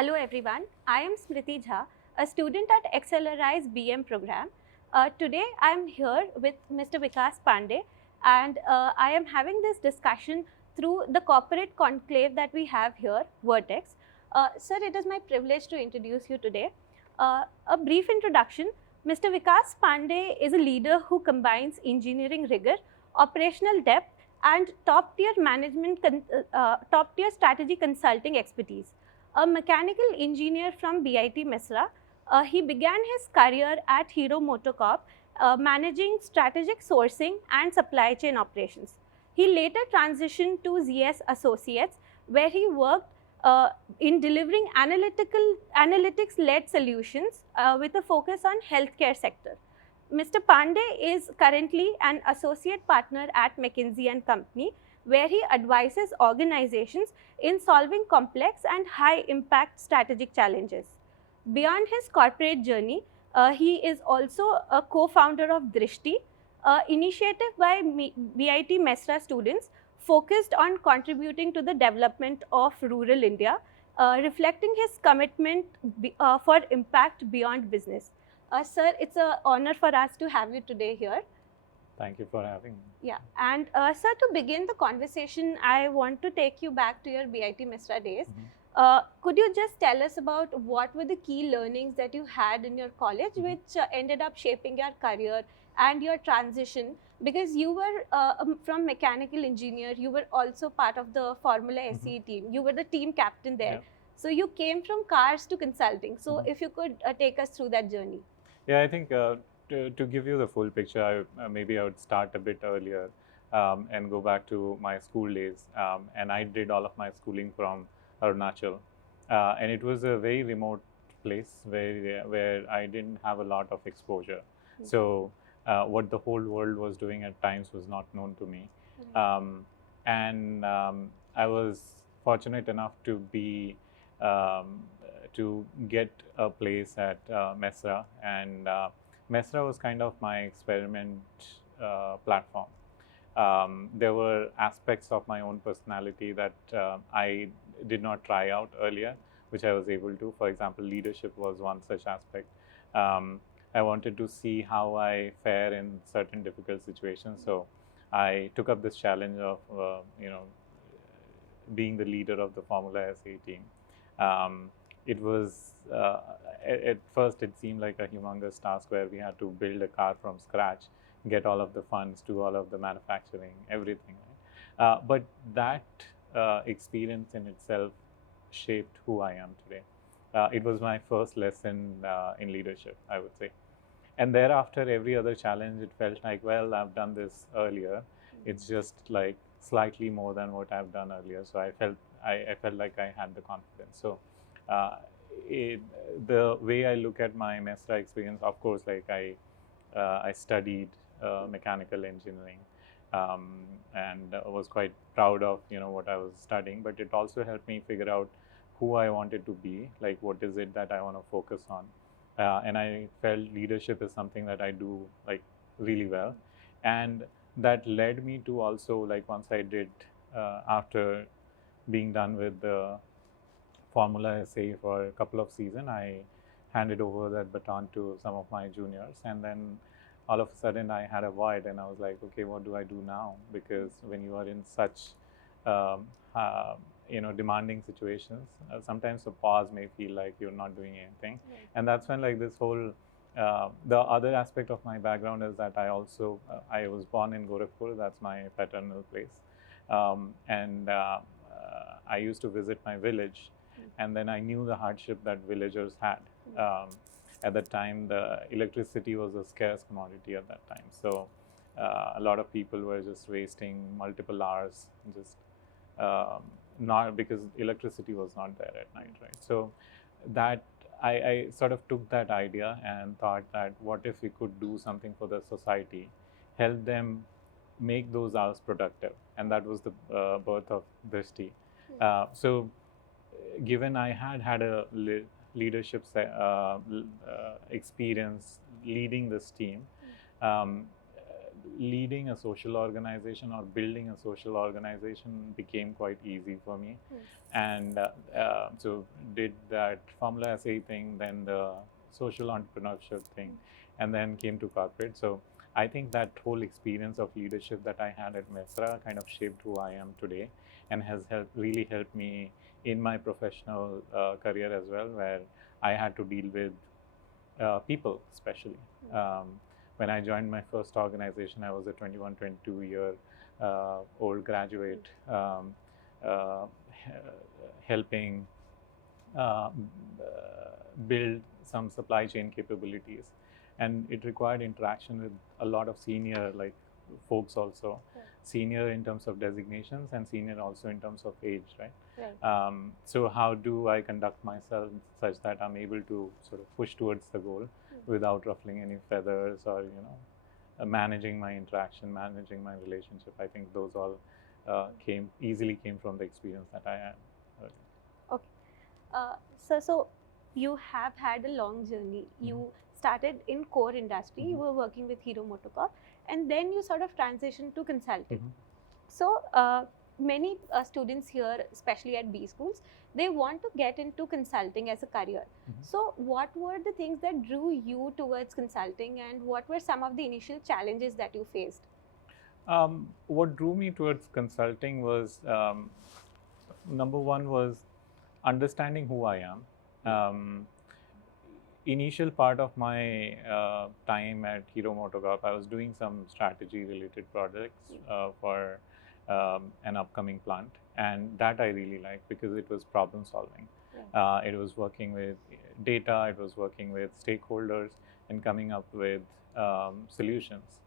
Hello everyone, I am Smriti Jha, a student at XLRI's BM program. Today I am here with Mr. Vikas Pandey, and I am having this discussion through the corporate conclave that we have here, Vertex. Sir, it is my privilege to introduce you today. A brief introduction. Mr. Vikas Pandey is a leader who combines engineering rigor, operational depth, and top-tier top-tier strategy consulting expertise. A mechanical engineer from BIT Mesra, he began his career at Hero MotoCorp, managing strategic sourcing and supply chain operations. He later transitioned to ZS Associates, where he worked in delivering analytics-led solutions with a focus on healthcare sector. Mr. Pandey is currently an associate partner at McKinsey & Company, where he advises organizations in solving complex and high-impact strategic challenges. Beyond his corporate journey, he is also a co-founder of Drishti, an initiative by BIT Mesra students focused on contributing to the development of rural India, reflecting his commitment for impact beyond business. Sir, it's an honor for us to have you today here. Thank you for having me. Yeah, and sir, to begin the conversation, I want to take you back to your BIT Mesra days. Could you just tell us about what were the key learnings that you had in your college which ended up shaping your career and your transition? Because you were from mechanical engineer, you were also part of the Formula SAE team. You were the team captain there. Yeah. So you came from cars to consulting. So if you could take us through that journey. Yeah, I think to give you the full picture, maybe I would start a bit earlier and go back to my school days. And I did all of my schooling from Arunachal. And it was a very remote place where I didn't have a lot of exposure. So what the whole world was doing at times was not known to me. I was fortunate enough to be to get a place at Mesra, and Mesra was kind of my experiment platform. There were aspects of my own personality that I did not try out earlier, which I was able to. For example, leadership was one such aspect. I wanted to see how I fare in certain difficult situations, so I took up this challenge of being the leader of the Formula SAE team. It was, at first it seemed like a humongous task where we had to build a car from scratch, get all of the funds, do all of the manufacturing, everything. Right? But that experience in itself shaped who I am today. It was my first lesson in leadership, I would say. And thereafter, every other challenge, it felt like, well, I've done this earlier. It's just like slightly more than what I've done earlier. So I felt like I had the confidence. So the way I look at my Mesra experience, of course, like I studied mechanical engineering and was quite proud of what I was studying. But it also helped me figure out who I wanted to be, like what is it that I want to focus on. And I felt leadership is something that I do like really well. And that led me to also, like once I did, after being done with the Formula SAE for a couple of seasons, I handed over that baton to some of my juniors. And then all of a sudden I had a void and I was like, okay, what do I do now? Because when you are in such demanding situations, sometimes a pause may feel like you're not doing anything. Right. And that's when like this whole, the other aspect of my background is that I also, I was born in Gorakhpur, that's my paternal place. I used to visit my village, and then I knew the hardship that villagers had. At that time, the electricity was a scarce commodity at that time. So a lot of people were just wasting multiple hours, just not because electricity was not there at night, right? So that I sort of took that idea and thought that what if we could do something for the society, help them make those hours productive, and that was the birth of Drishti. So given I had a leadership experience leading this team, leading a social organization or building a social organization became quite easy for me. And so did that Formula SAE thing, then the social entrepreneurship thing, and then came to corporate. So I think that whole experience of leadership that I had at Mesra kind of shaped who I am today, and has really helped me in my professional career as well, where I had to deal with people, especially. When I joined my first organization, I was a 21, 22-year old graduate, helping build some supply chain capabilities, and it required interaction with a lot of senior folks also, senior in terms of designations and senior also in terms of age, right? So how do I conduct myself such that I'm able to sort of push towards the goal without ruffling any feathers, or managing my interaction, managing my relationship? I think those all easily came from the experience that I had. Okay. So you have had a long journey. You started in core industry, you were working with Hero MotoCorp, and then you sort of transitioned to consulting. So many students here, especially at B schools, they want to get into consulting as a career. So what were the things that drew you towards consulting, and what were some of the initial challenges that you faced? What drew me towards consulting was, number one was understanding who I am. Initial part of my time at Hero MotoCorp, I was doing some strategy related projects for an upcoming plant, and that I really liked because it was problem solving. It was working with data, it was working with stakeholders and coming up with solutions.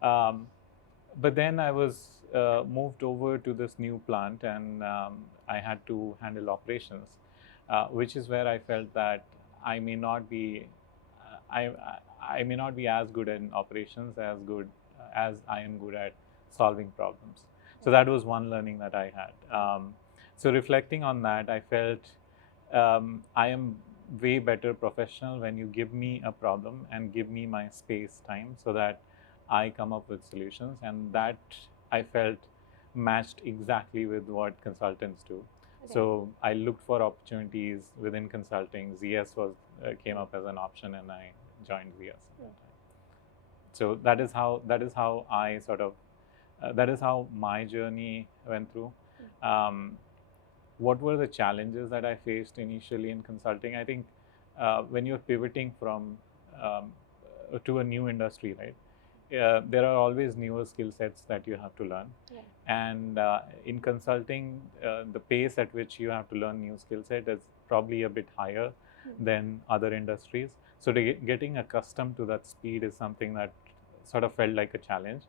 But then I was moved over to this new plant, and I had to handle operations, which is where I felt that I may not be as good in operations as I am good at solving problems. So that was one learning that I had. So reflecting on that, I felt I am way better professional when you give me a problem and give me my space, time, so that I come up with solutions, and that I felt matched exactly with what consultants do. So I looked for opportunities within consulting. ZS came up as an option, and I joined ZS at that time. So that is how I sort of that is how my journey went through. What were the challenges that I faced initially in consulting? I think when you're pivoting from to a new industry, right? There are always newer skill sets that you have to learn. And in consulting, the pace at which you have to learn new skill set is probably a bit higher than other industries. So getting accustomed to that speed is something that sort of felt like a challenge.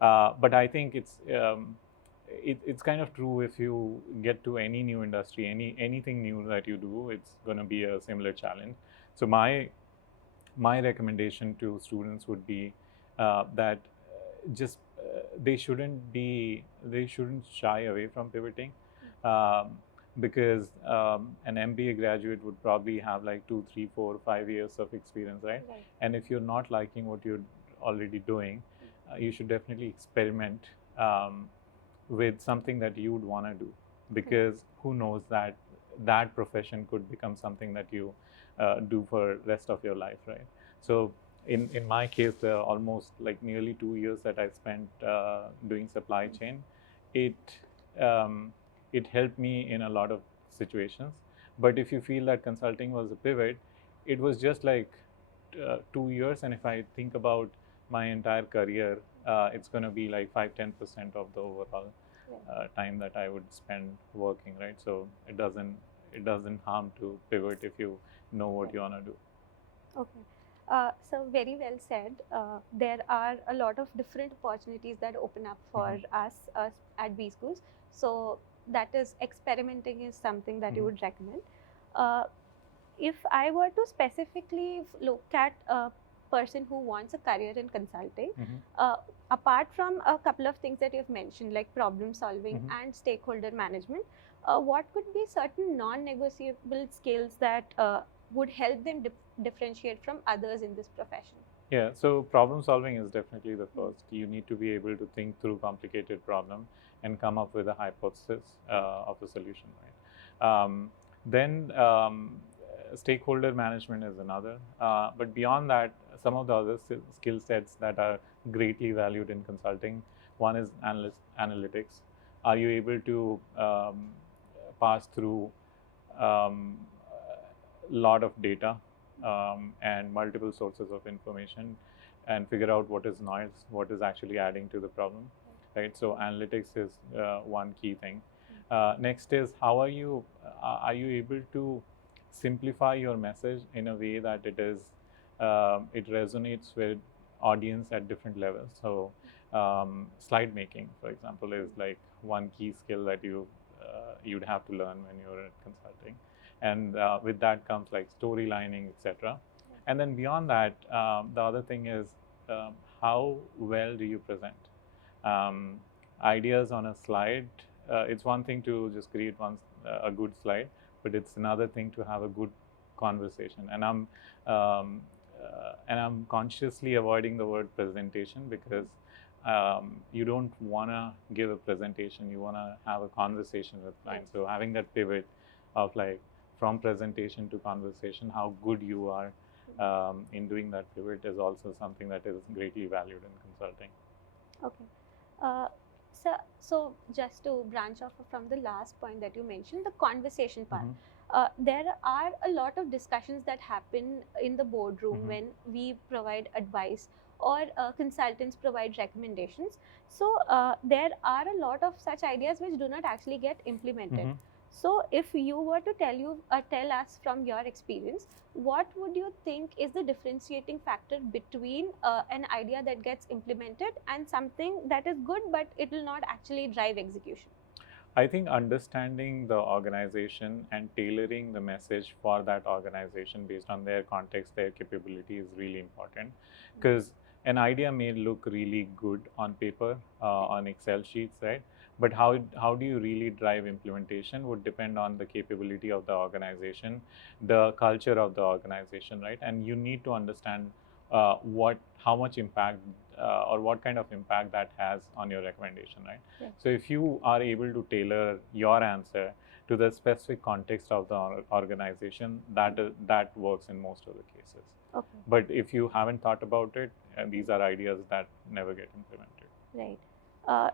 But I think it's kind of true. If you get to any new industry, anything new that you do, it's going to be a similar challenge. So my recommendation to students would be that just they shouldn't shy away from pivoting, because an MBA graduate would probably have like 2, 3, 4, 5 years of experience, right? And if you're not liking what you're already doing, you should definitely experiment with something that you would want to do, because who knows that profession could become something that you do for rest of your life, right? So in my case, the almost like nearly 2 years that I spent doing supply chain, it helped me in a lot of situations. But if you feel that consulting was a pivot, it was just like 2 years, and if I think about my entire career, it's going to be like 5-10% of the overall time that I would spend working, right? So it doesn't harm to pivot if you know what you want to do. Okay. So very well said. There are a lot of different opportunities that open up for us at B schools. So that is, experimenting is something that you would recommend. If I were to specifically look at a person who wants a career in consulting, apart from a couple of things that you've mentioned, like problem solving and stakeholder management, what could be certain non-negotiable skills that would help them differentiate from others in this profession? Yeah, so problem solving is definitely the first. You need to be able to think through complicated problem and come up with a hypothesis of a solution, right? Then stakeholder management is another. But beyond that, some of the other skill sets that are greatly valued in consulting. One is analytics. Are you able to pass through um, lot of data and multiple sources of information and figure out what is noise, what is actually adding to the problem, right? So analytics is one key thing. Next is how are you able to simplify your message in a way that it resonates with audience at different levels. So slide making, for example, is like one key skill that you'd have to learn when you're consulting, and with that comes like storylining, etc. And then beyond that, the other thing is how well do you present um, ideas on a slide. It's one thing to just create a good slide, but it's another thing to have a good conversation. And I'm consciously avoiding the word presentation because you don't want to give a presentation, you want to have a conversation with clients. So having that pivot of like from presentation to conversation, how good you are in doing that pivot is also something that is greatly valued in consulting. Okay. So just to branch off from the last point that you mentioned, the conversation part. There are a lot of discussions that happen in the boardroom when we provide advice or consultants provide recommendations. So there are a lot of such ideas which do not actually get implemented. So if you were to tell us from your experience, what would you think is the differentiating factor between an idea that gets implemented and something that is good but it will not actually drive execution? I think understanding the organization and tailoring the message for that organization based on their context, their capability is really important, because an idea may look really good on paper, on Excel sheets, right? But how do you really drive implementation would depend on the capability of the organization, the culture of the organization, right? And you need to understand how much impact or what kind of impact that has on your recommendation, right? Yeah. So if you are able to tailor your answer to the specific context of the organization, that works in most of the cases. Okay. But if you haven't thought about it, these are ideas that never get implemented. Right.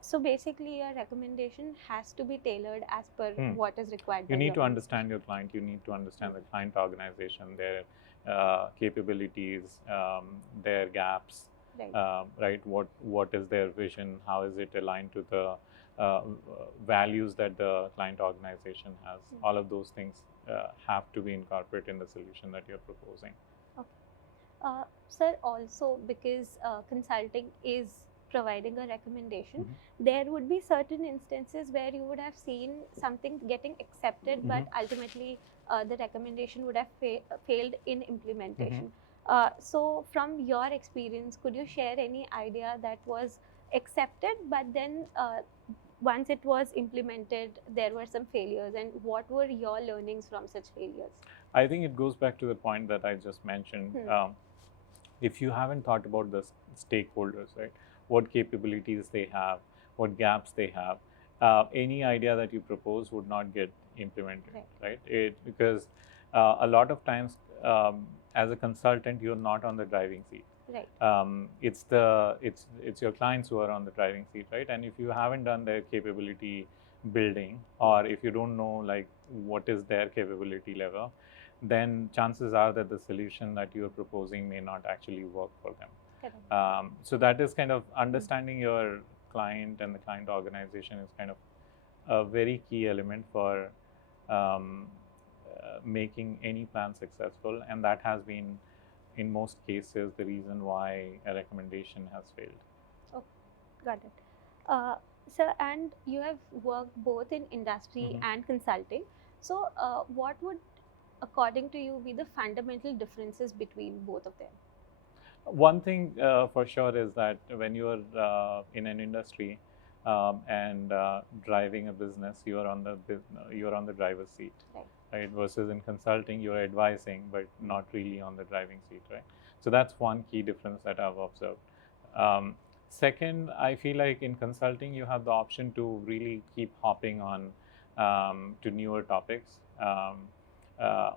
So basically, your recommendation has to be tailored as per what is required. You need to understand your client. You need to understand the client organization, their capabilities, their gaps, right? What is their vision? How is it aligned to the values that the client organization has? All of those things have to be incorporated in the solution that you're proposing. Okay. Sir, also because consulting is providing a recommendation, there would be certain instances where you would have seen something getting accepted, but ultimately the recommendation would have failed in implementation. So from your experience, could you share any idea that was accepted, but then once it was implemented, there were some failures, and what were your learnings from such failures? I think it goes back to the point that I just mentioned. If you haven't thought about the stakeholders, right? What capabilities they have, what gaps they have, any idea that you propose would not get implemented, right? Because a lot of times, as a consultant, you're not on the driving seat. Right. It's your clients who are on the driving seat, right? And if you haven't done their capability building, or if you don't know like what is their capability level, then chances are that the solution that you are proposing may not actually work for them. So that is kind of understanding your client and the client organization is kind of a very key element for making any plan successful, and that has been in most cases the reason why a recommendation has failed. Okay, got it. Sir, and you have worked both in industry and consulting. So what would, according to you, be the fundamental differences between both of them? One thing for sure is that when you are in an industry and driving a business, you are on the driver's seat, right? Versus in consulting, you are advising but not really on the driving seat, right? So that's one key difference that I've observed. Second, I feel like in consulting, you have the option to really keep hopping on to newer topics.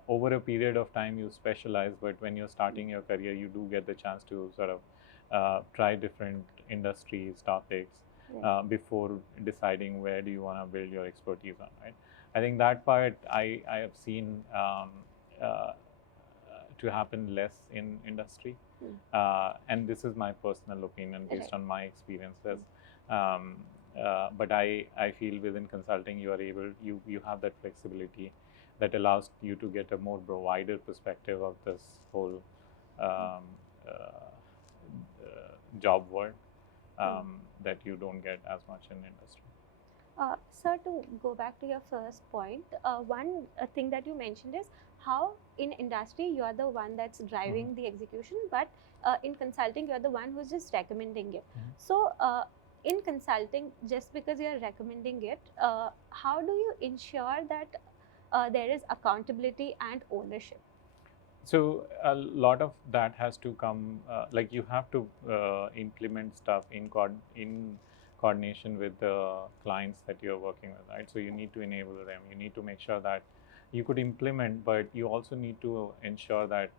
Over a period of time, you specialize, but when you're starting your career, you do get the chance to sort of try different industries, topics, before deciding where do you want to build your expertise on, right? I think that part I have seen to happen less in industry. And this is my personal opinion based on my experiences. But I feel within consulting you are able, you have that flexibility that allows you to get a more wider perspective of this whole job world that you don't get as much in industry. Sir, to go back to your first point, one thing that you mentioned is how in industry you are the one that's driving the execution, but in consulting you are the one who's just recommending it. So in consulting, just because you are recommending it, how do you ensure that there is accountability and ownership? So a lot of that has to come, like you have to implement stuff in coordination with the clients that you're working with, right? So you need to enable them. You need to make sure that you could implement, but you also need to ensure that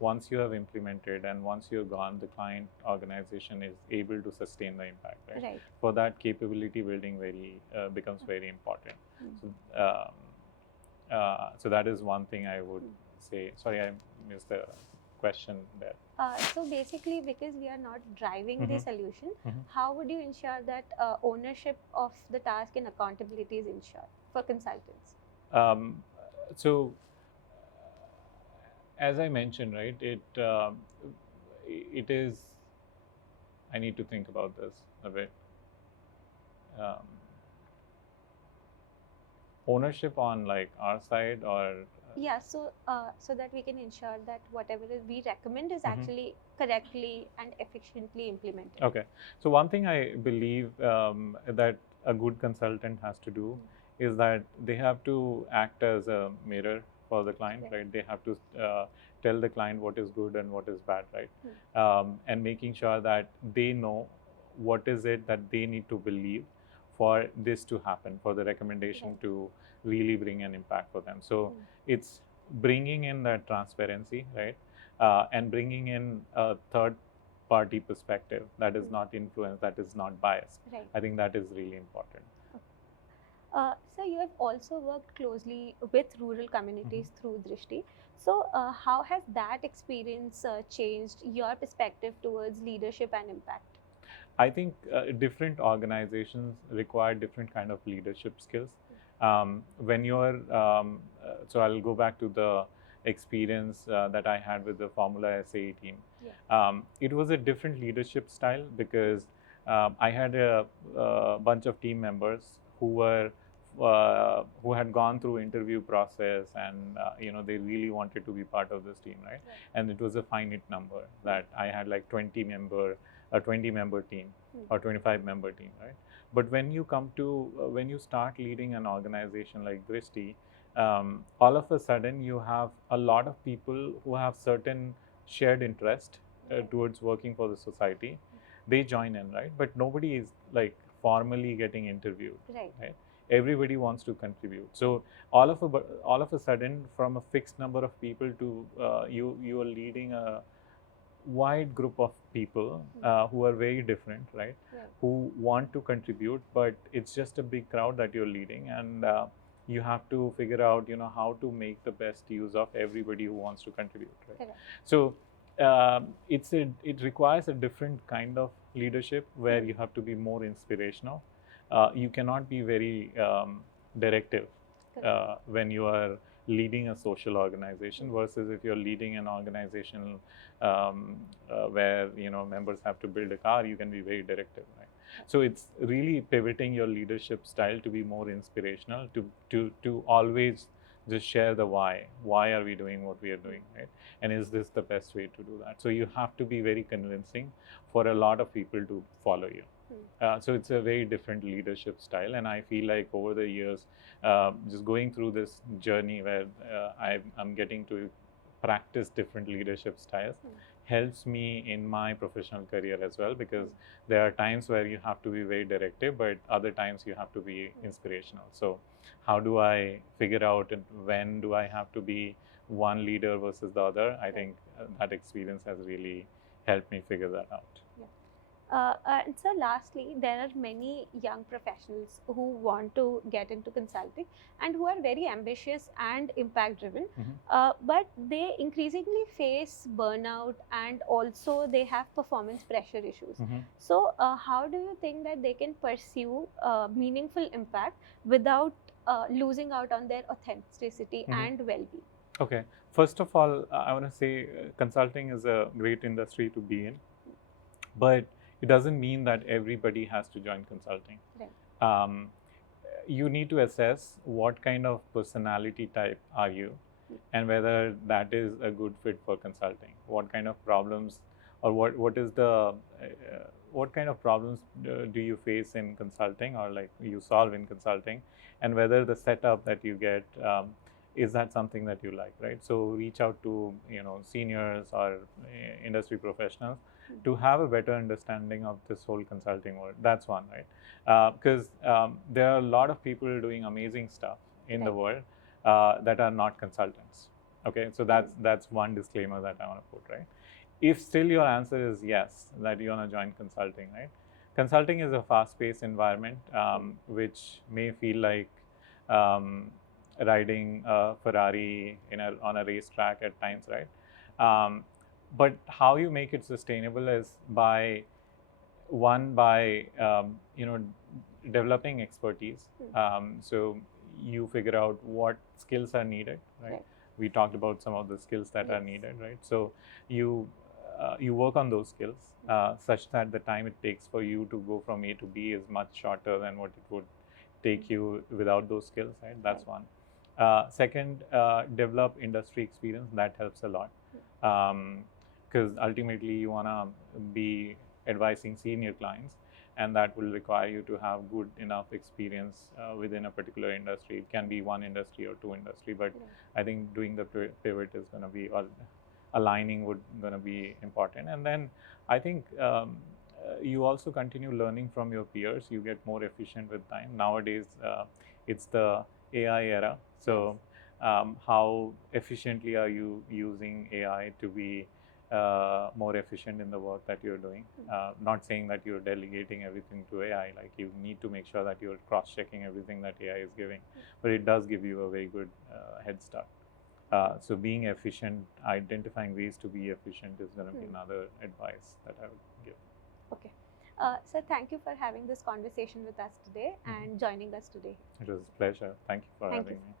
once you have implemented and once you're gone, the client organization is able to sustain the impact, right? Right. For that, capability building becomes very important. So that is one thing I would say. Sorry, I missed the question there. So basically, because we are not driving the solution, how would you ensure that ownership of the task and accountability is ensured for consultants? So as I mentioned, right, it is, I need to think about this a bit. Ownership on like our side, or yeah, so that we can ensure that whatever we recommend is actually correctly and efficiently implemented. Okay, so one thing I believe that a good consultant has to do is that they have to act as a mirror for the client, right? They have to tell the client what is good and what is bad, right? And making sure that they know what is it that they need to believe for this to happen, for the recommendation to really bring an impact for them. So it's bringing in that transparency, right? And bringing in a third party perspective that is not influenced, that is not biased. Right. I think that is really important. So you have also worked closely with rural communities through Drishti. So how has that experience changed your perspective towards leadership and impact? I think different organizations require different kind of leadership skills. When you're, so I'll go back to the experience that I had with the Formula SAE team. It was a different leadership style because I had a bunch of team members who had gone through interview process, and they really wanted to be part of this team, right? And it was a finite number that I had like 20 member team or 25 member team, right? But when you come to when you start leading an organization like Drishti, all of a sudden you have a lot of people who have certain shared interest towards working for the society. They join in, right? But nobody is like formally getting interviewed, right? Everybody wants to contribute. So all of a sudden, from a fixed number of people to you are leading a wide group of people who are very different, right? Who want to contribute, but it's just a big crowd that you're leading, and you have to figure out, how to make the best use of everybody who wants to contribute, right? So it requires a different kind of leadership where you have to be more inspirational. You cannot be very directive when you are leading a social organization versus if you're leading an organization where members have to build a car, you can be very directive, right? So it's really pivoting your leadership style to be more inspirational, to always just share the why are we doing what we are doing, right? And is this the best way to do that? So you have to be very convincing for a lot of people to follow you. So it's a very different leadership style, and I feel like over the years, just going through this journey where I'm getting to practice different leadership styles helps me in my professional career as well, because there are times where you have to be very directive, but other times you have to be inspirational. So how do I figure out and when do I have to be one leader versus the other? I think that experience has really helped me figure that out. And so lastly, there are many young professionals who want to get into consulting and who are very ambitious and impact driven, but they increasingly face burnout and also they have performance pressure issues. So how do you think that they can pursue meaningful impact without losing out on their authenticity and well-being? Okay, first of all, I want to say consulting is a great industry to be in, but it doesn't mean that everybody has to join consulting. Right. You need to assess what kind of personality type are you, and whether that is a good fit for consulting. What kind of problems, or what is the what kind of problems do you face in consulting, or like you solve in consulting, and whether the setup that you get is that something that you like, right? So reach out to seniors or industry professionals to have a better understanding of this whole consulting world. That's one, right? Because there are a lot of people doing amazing stuff in the world that are not consultants. Okay, so that's one disclaimer that I want to put, right? If still your answer is yes, that you want to join consulting, right? Consulting is a fast-paced environment, which may feel like riding a Ferrari on a racetrack at times, right? But how you make it sustainable is by developing expertise. So you figure out what skills are needed, right? We talked about some of the skills that are needed, right? So you work on those skills such that the time it takes for you to go from A to B is much shorter than what it would take you without those skills, right? That's one. Second, develop industry experience. That helps a lot. Because ultimately you want to be advising senior clients, and that will require you to have good enough experience within a particular industry. It can be one industry or two industry, but I think doing the pivot is going to be, or aligning going to be important. And then I think you also continue learning from your peers. You get more efficient with time. Nowadays, it's the AI era. So how efficiently are you using AI to be more efficient in the work that you're doing? Not saying that you're delegating everything to AI, like you need to make sure that you're cross-checking everything that AI is giving, but it does give you a very good head start. So being efficient, identifying ways to be efficient is going to be another advice that I would give. Okay. So thank you for having this conversation with us today and joining us today. It was a pleasure. Thank you for having me.